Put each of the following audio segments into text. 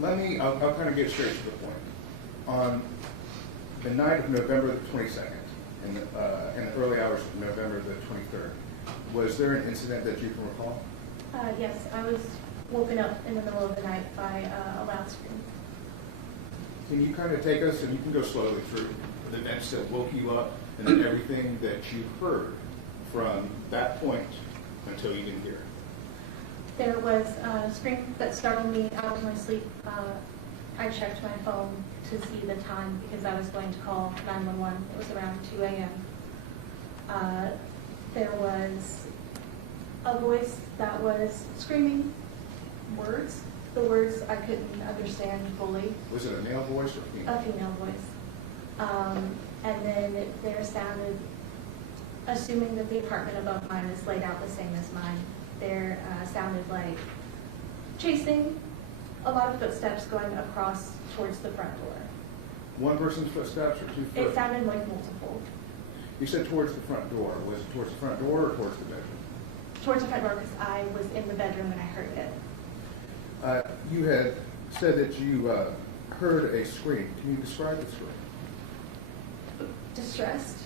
I'll kind of get straight to the point. On the night of November the 22nd, in the early hours of November the 23rd, was there an incident that you can recall? Yes, I was woken up in the middle of the night by a loud scream. Can you kind of take us, and you can go slowly through the events that woke you up and then everything that you heard from that point until you didn't hear it? There was a scream that startled me out of my sleep. I checked my phone to see the time because I was going to call 911. It was around 2 a.m. There was a voice that was screaming words. The words I couldn't understand fully. Was it a male voice or female? A female voice. And then there sounded, assuming that the apartment above mine is laid out the same as mine, there sounded like chasing, a lot of footsteps going across towards the front door. One person's footsteps or two footsteps? It sounded like multiple. You said towards the front door. Was it towards the front door or towards the bedroom? Towards the front door because I was in the bedroom when I heard it. You had said that you heard a scream. Can you describe the scream? Distressed,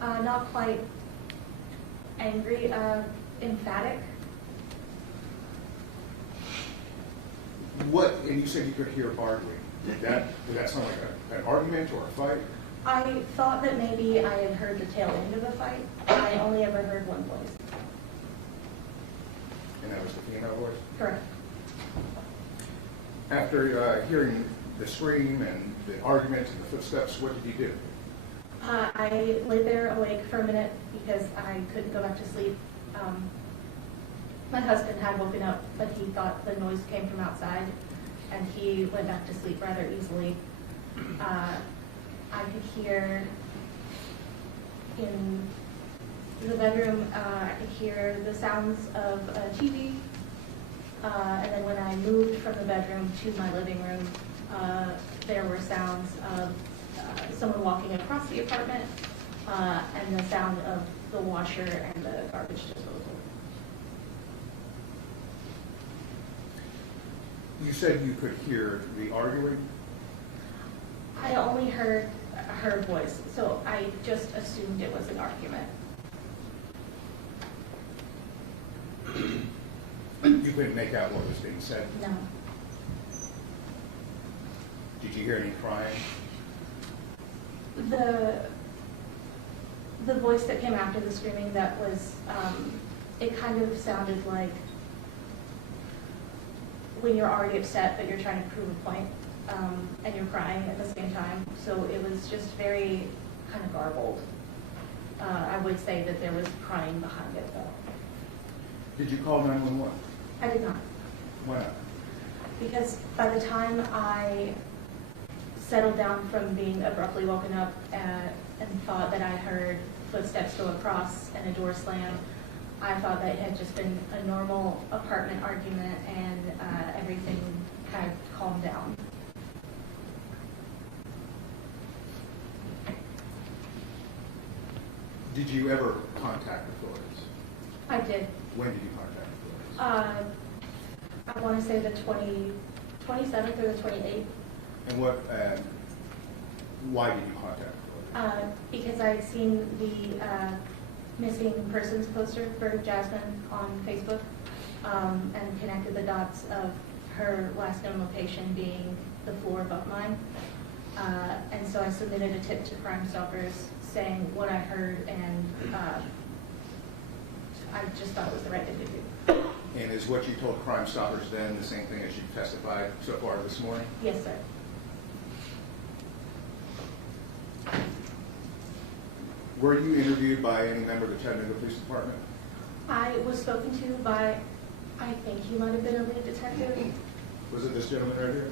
not quite angry, emphatic. What, and you said you could hear arguing. Did that sound like an argument or a fight? I thought that maybe I had heard the tail end of a fight. I only ever heard one voice. And that was the female voice? Correct. After hearing the scream and the argument and the footsteps, what did you do? I lay there awake for a minute because I couldn't go back to sleep. My husband had woken up, but he thought the noise came from outside, and he went back to sleep rather easily. I could hear in the bedroom, I could hear the sounds of a TV, and then when I moved from the bedroom to my living room, there were sounds of someone walking across the apartment, and the sound of the washer and the garbage disposal. You said you could hear the arguing? I only heard her voice, so I just assumed it was an argument. You couldn't make out what was being said? No. Did you hear any crying? The voice that came after the screaming, that was, it kind of sounded like when you're already upset but you're trying to prove a point, and you're crying at the same time. So it was just very kind of garbled. I would say that there was crying behind it though. Did you call 911? I did not. Why not? Because by the time I settled down from being abruptly woken up and thought that I heard footsteps go across and a door slam, I thought that it had just been a normal apartment argument and everything kind of calmed down. Did you ever contact authorities? I did. When did you contact authorities? I want to say the 27th or the 28th. And why did you contact authorities? Because I had seen the missing persons poster for Jasmine on Facebook, and connected the dots of her last known location being the floor above mine. And so I submitted a tip to Crime Stoppers saying what I heard, and I just thought it was the right thing to do. And is what you told Crime Stoppers then the same thing as you testified so far this morning? Yes, sir. Were you interviewed by any member of the Chattanooga Police Department? I was spoken to by, I think he might have been a lead detective. Was it this gentleman right here?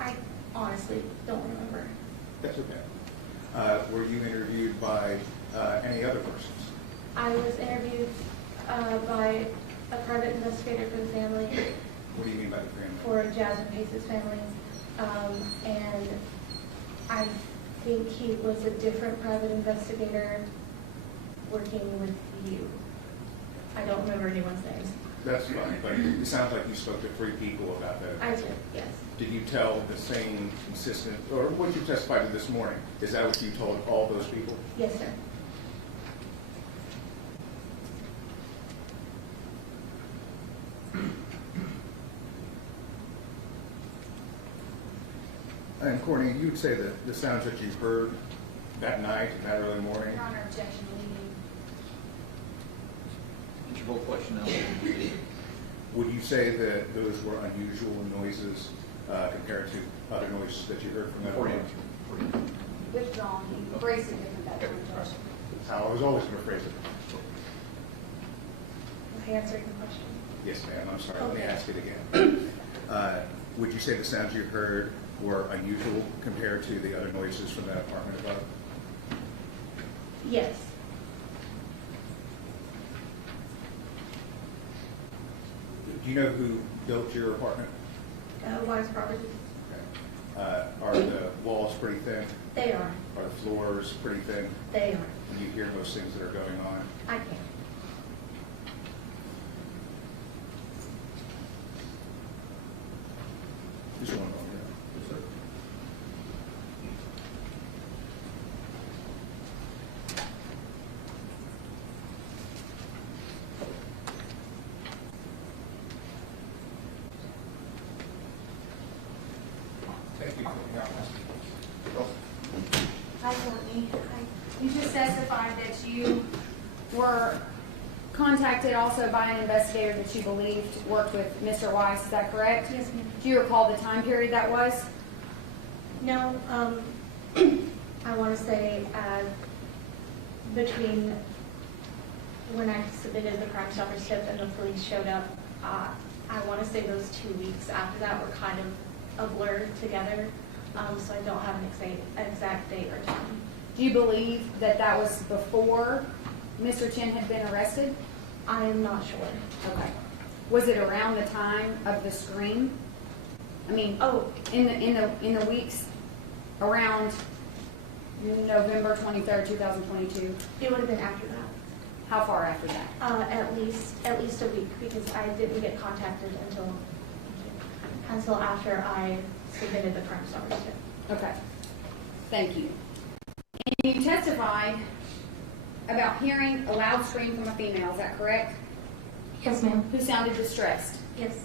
I honestly don't remember. That's okay. Were you interviewed by any other persons? I was interviewed by a private investigator for the family. What do you mean by the family? For Jasmine Pace's family. And I think he was a different private investigator working with you. I don't remember anyone's names. That's fine, but it sounds like you spoke to 3 people about that. I did, yes. Did you tell the same consistent, or what you testified to this morning? Is that what you told all those people? Yes, sir. And Courtney, you would say that the sounds that you heard that night, that early morning, Your Honor, objection leading. Interval question now. would you say that those were unusual noises compared to other noises that you heard from that Before you morning? answer. Withdrawn, he phrased it different that time, Judge. How I was always going to phrase it. Was I answering the question? Yes, ma'am, I'm sorry, let me Okay. ask it again. Would you say the sounds you heard were unusual compared to the other noises from that apartment above? Yes. Do you know who built your apartment? Wise Properties? Are the walls pretty thin? They are. Are the floors pretty thin? They are. And you hear most things that are going on? I can. Just one moment. Yes, sir. Thank you. Hi, Courtney. You just testified that you were contacted also by an investigator that you believed worked with Mr. Weiss, is that correct? Yes, ma'am. Do you recall the time period that was? No, I want to say between when I submitted the Crime Stoppers tip and the police showed up, I want to say those 2 weeks after that were kind of a blur together, so I don't have an exact date or time. Do you believe that that was before Mr. Chen had been arrested? I am not sure. Okay. Was it around the time of the scream? I mean, Oh, in the weeks around November 23rd, 2022. it would have been after that. How far after that? At least a week, because I didn't get contacted until after I submitted the Crime Stoppers tip. Okay. Thank you. And you testified about hearing a loud scream from a female, is that correct? Yes, ma'am. Who sounded distressed. Yes.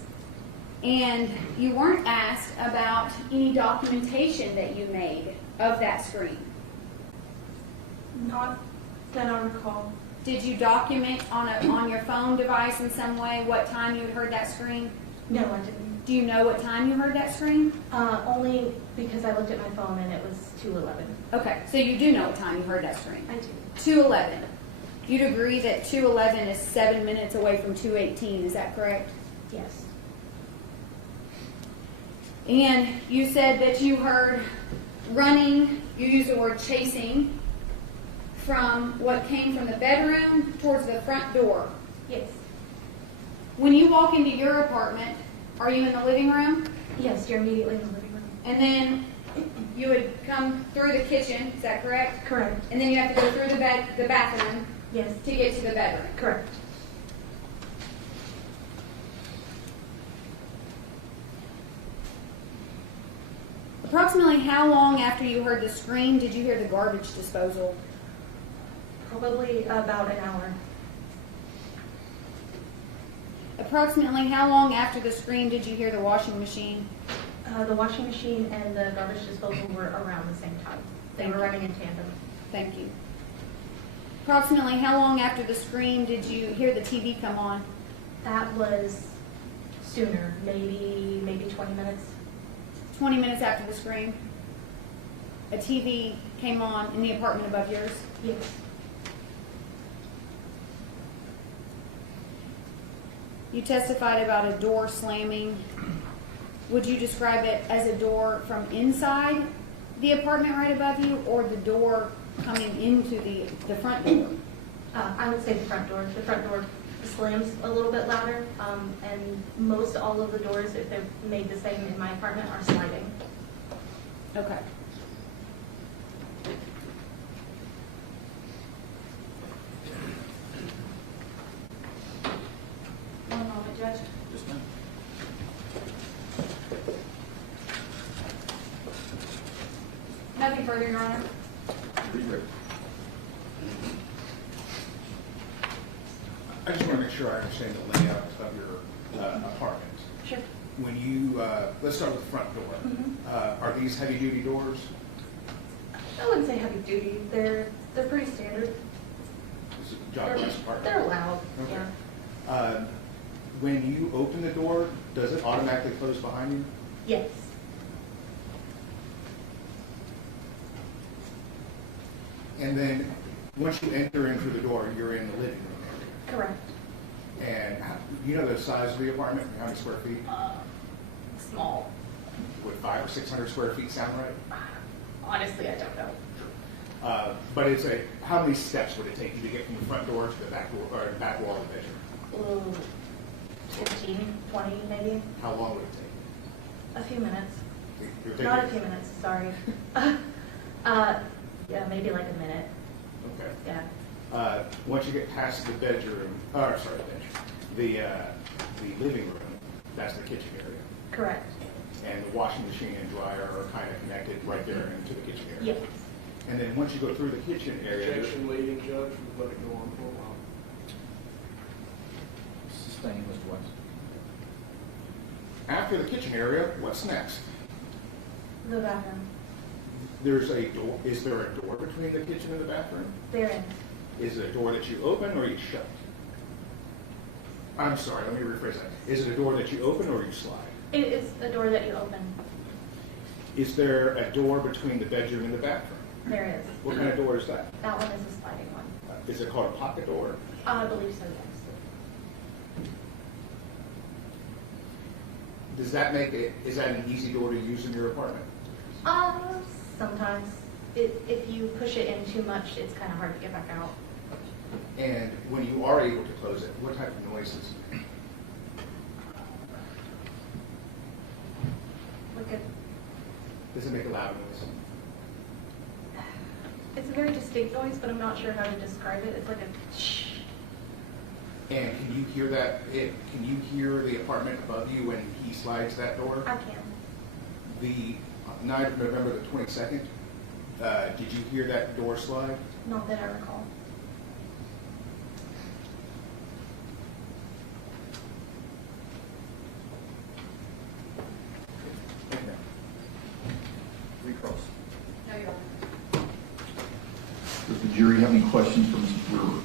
And you weren't asked about any documentation that you made of that scream. Not that I recall. Did you document on your phone device in some way what time you had heard that scream? No, I didn't. Do you know what time you heard that scream? Only because I looked at my phone and it was 2:11. Okay, so you do know what time you heard that scream. I do. 2:11. You'd agree that 2:11 is 7 minutes away from 2:18, is that correct? Yes. And you said that you heard running, you used the word chasing, from what came from the bedroom towards the front door. Yes. When you walk into your apartment, are you in the living room? Yes, you're immediately in the living room. And then you would come through the kitchen, is that correct? Correct. And then you have to go through the bathroom Yes. to get to the bedroom. Correct. Approximately how long after you heard the scream did you hear the garbage disposal? Probably about an hour. Approximately how long after the scream did you hear the washing machine? The washing machine and the garbage disposal were around the same time. They were running in tandem. Thank you. Approximately how long after the scream did you hear the TV come on? That was sooner, maybe 20 minutes. 20 minutes after the scream? A TV came on in the apartment above yours? Yes. You testified about a door slamming. Would you describe it as a door from inside the apartment right above you, or the door coming into the front door? I would say the front door. The front door slams a little bit louder, and most all of the doors, if they're made the same in my apartment, are sliding. Okay. One moment, Nothing further, Your Honor. I just want to make sure I understand the layout of your apartment. Sure. When you, let's start with the front door. Mhm. Are these heavy-duty doors? I wouldn't say heavy duty. They're pretty standard. This is John West apartment? They're loud. Okay. Yeah. When you open the door, does it automatically close behind you? Yes. And then, once you enter in through the door, you're in the living room Correct. area. And you know the size of the apartment, how many square feet? Small. Would 500 or 600 square feet sound right? Honestly, I don't know. But it's how many steps would it take you to get from the front door to the back door, or back wall of the bedroom? Ooh, 15, 20 maybe. How long would it take? A few minutes. You're taking- Not a few minutes, sorry. Yeah, maybe like a minute. Okay. Yeah. Once you get past the bedroom, or sorry, the living room, that's the kitchen area. Correct. And the washing machine and dryer are kind of connected right there into the kitchen area. Yes. And then once you go through the kitchen area, Objection, leading judge, we've let it go on for a while. Sustained, Mr. West. after the kitchen area, what's next? The bathroom. There's a door. Is there a door between the kitchen and the bathroom? There is. Is it a door that you open or you shut? I'm sorry, let me rephrase that. Is it a door that you open or you slide? It is a door that you open. Is there a door between the bedroom and the bathroom? There is. What kind of door is that? That one is a sliding one. Is it called a pocket door? I believe so, yes. Does that make it, is that an easy door to use in your apartment? Sometimes. If you push it in too much, it's kind of hard to get back out. And when you are able to close it, what type of noises? Like Does it make a loud noise? it's a very distinct noise, but I'm not sure how to describe it. It's like a shh. And can you hear that? Can you hear the apartment above you when he slides that door? I can. The night of November the 22nd, did you hear that door slide? Not that I recall. Recross. No, Your Honor. Does the jury have any questions for Mr. Juror?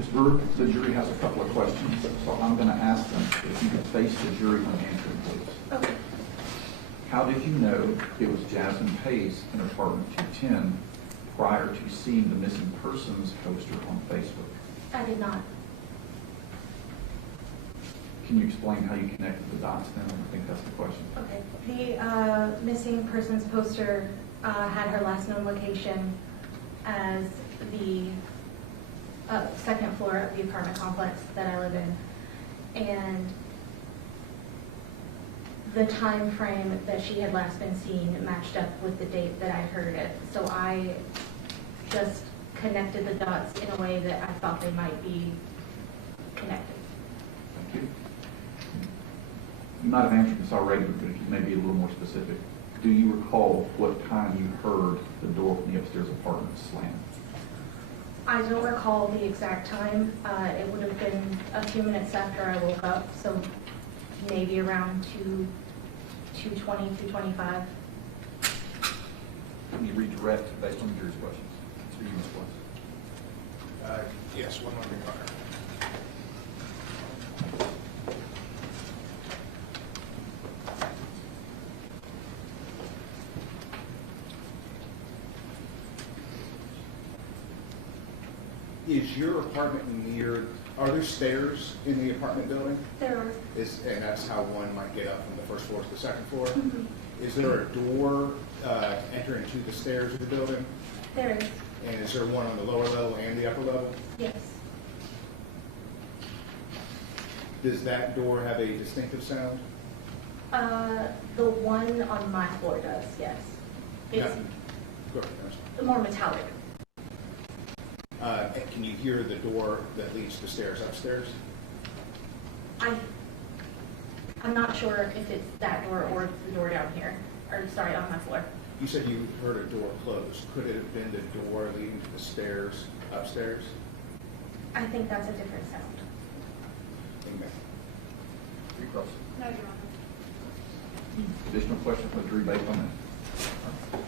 Ms. Brewer, the jury has a couple of questions, so I'm going to ask them if you could face the jury when answering, please. Okay. How did you know it was Jasmine Pace in apartment 210 prior to seeing the missing persons poster on Facebook? I did not. Can you explain how you connected the dots then? I think that's the question. Okay. The missing persons poster had her last known location as the second floor of the apartment complex that I live in. And the time frame that she had last been seen matched up with the date that I heard it. So I just connected the dots in a way that I thought they might be connected. Thank you. You might have answered this already, but if you may be a little more specific. Do you recall what time you heard the door from the upstairs apartment slam? I don't recall the exact time. It would have been a few minutes after I woke up, so maybe around 2:20, 2:25. Can you redirect based on the jury's questions? Through you, Ms. West. Yes, one more thing, Your Honor. Is your apartment near, are there stairs in the apartment building? There are, And that's how one might get up from the first floor to the second floor? Mhm. Is there a door entering to the stairs of the building? there is, And is there one on the lower level and the upper level? yes. Does that door have a distinctive sound? The one on my floor does, yes. It's No. Go ahead, Ernest. more metallic. And can you hear the door that leads to the stairs upstairs? I'm not sure if it's that door or the door down here, or sorry, on my floor. You said you heard a door close. Could it have been the door leading to the stairs upstairs? I think that's a different sound. Amen. Three cross. No, Your Honor. Additional questions from the jury based on that?